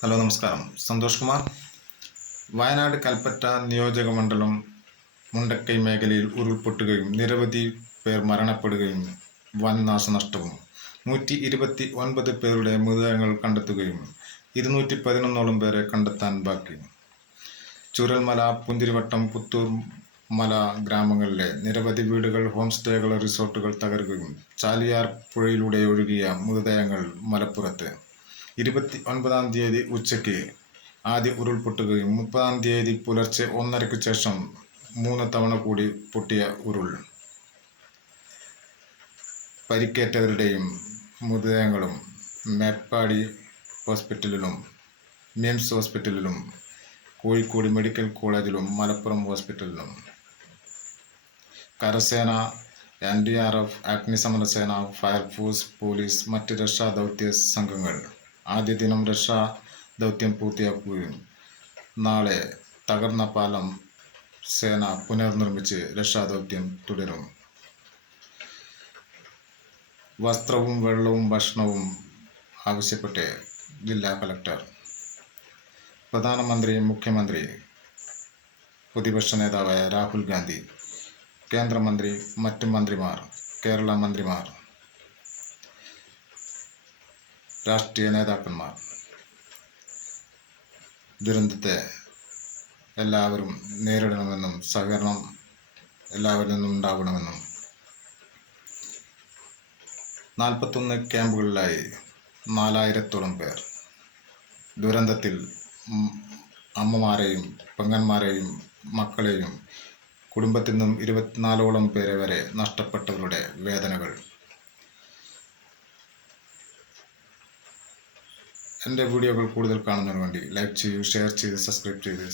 Hello നമസ്കാരം. സന്തോഷ് കുമാർ. വയനാട് കൽപ്പറ്റ നിയോജകമണ്ഡലം മുണ്ടക്കൈ മേഖലയിൽ ഉരുൾപൊട്ടുകയും നിരവധി പേർ മരണപ്പെടുകയും വൻ നാശനഷ്ടവും 129 പേരുടെ മൃതദേഹങ്ങൾ കണ്ടെത്തുകയും 211ഓളം പേരെ കണ്ടെത്താൻ ബാക്കി. ചൂരൽമല, പുന്തിരിവട്ടം, പുത്തൂർ മല ഗ്രാമങ്ങളിലെ നിരവധി വീടുകൾ, ഹോം സ്റ്റേകൾ, റിസോർട്ടുകൾ തകരുകയും ചാലിയാർ പുഴയിലൂടെ ഒഴുകിയ മൃതദേഹങ്ങൾ മലപ്പുറത്ത് 29-ാം തീയതി ഉച്ചയ്ക്ക് ആദ്യ ഉരുൾപൊട്ടുകയും 30-ാം തീയതി പുലർച്ചെ 1:30-ക്ക് ശേഷം 3 തവണ കൂടി പൊട്ടിയ ഉരുൾ പരിക്കേറ്റവരുടെയും മൃതദേഹങ്ങളും മേപ്പാടി ഹോസ്പിറ്റലിലും, മിംസ് ഹോസ്പിറ്റലിലും, കോഴിക്കോട് മെഡിക്കൽ കോളേജിലും, മലപ്പുറം ഹോസ്പിറ്റലിലും. കരസേന, NDRF, അഗ്നിശമനസേന, ഫയർഫോഴ്സ്, പോലീസ്, മറ്റ് രക്ഷാദൗത്യ സംഘങ്ങൾ ആദ്യ ദിനം രക്ഷാ ദൗത്യം പൂർത്തിയാക്കുകയും നാളെ തകർന്ന പാലം സേന പുനർനിർമ്മിച്ച് രക്ഷാദൗത്യം തുടരും. വസ്ത്രവും വെള്ളവും ഭക്ഷണവും ആവശ്യപ്പെട്ട് ജില്ലാ കളക്ടർ, പ്രധാനമന്ത്രി, മുഖ്യമന്ത്രി, പ്രതിപക്ഷ നേതാവായ രാഹുൽ ഗാന്ധി, കേന്ദ്രമന്ത്രി, മറ്റ് മന്ത്രിമാർ, കേരള മന്ത്രിമാർ, രാഷ്ട്രീയ നേതാക്കന്മാർ, ദുരന്തത്തെ എല്ലാവരും നേരിടണമെന്നും സഹകരണം എല്ലാവരിൽ നിന്നും ഉണ്ടാവണമെന്നും 41 ക്യാമ്പുകളിലായി 4000-ഓളം പേർ ദുരന്തത്തിൽ അമ്മമാരെയും പെങ്ങന്മാരെയും മക്കളെയും കുടുംബത്തിൽ നിന്നും 24ഓളം പേരെ വരെ നഷ്ടപ്പെട്ടവരുടെ വേദനകൾ. എൻ്റെ വീഡിയോകൾ കൂടുതൽ കാണുന്നതിന് വേണ്ടി ലൈക്ക് ചെയ്യൂ, ഷെയർ ചെയ്ത്, സബ്സ്ക്രൈബ് ചെയ്ത്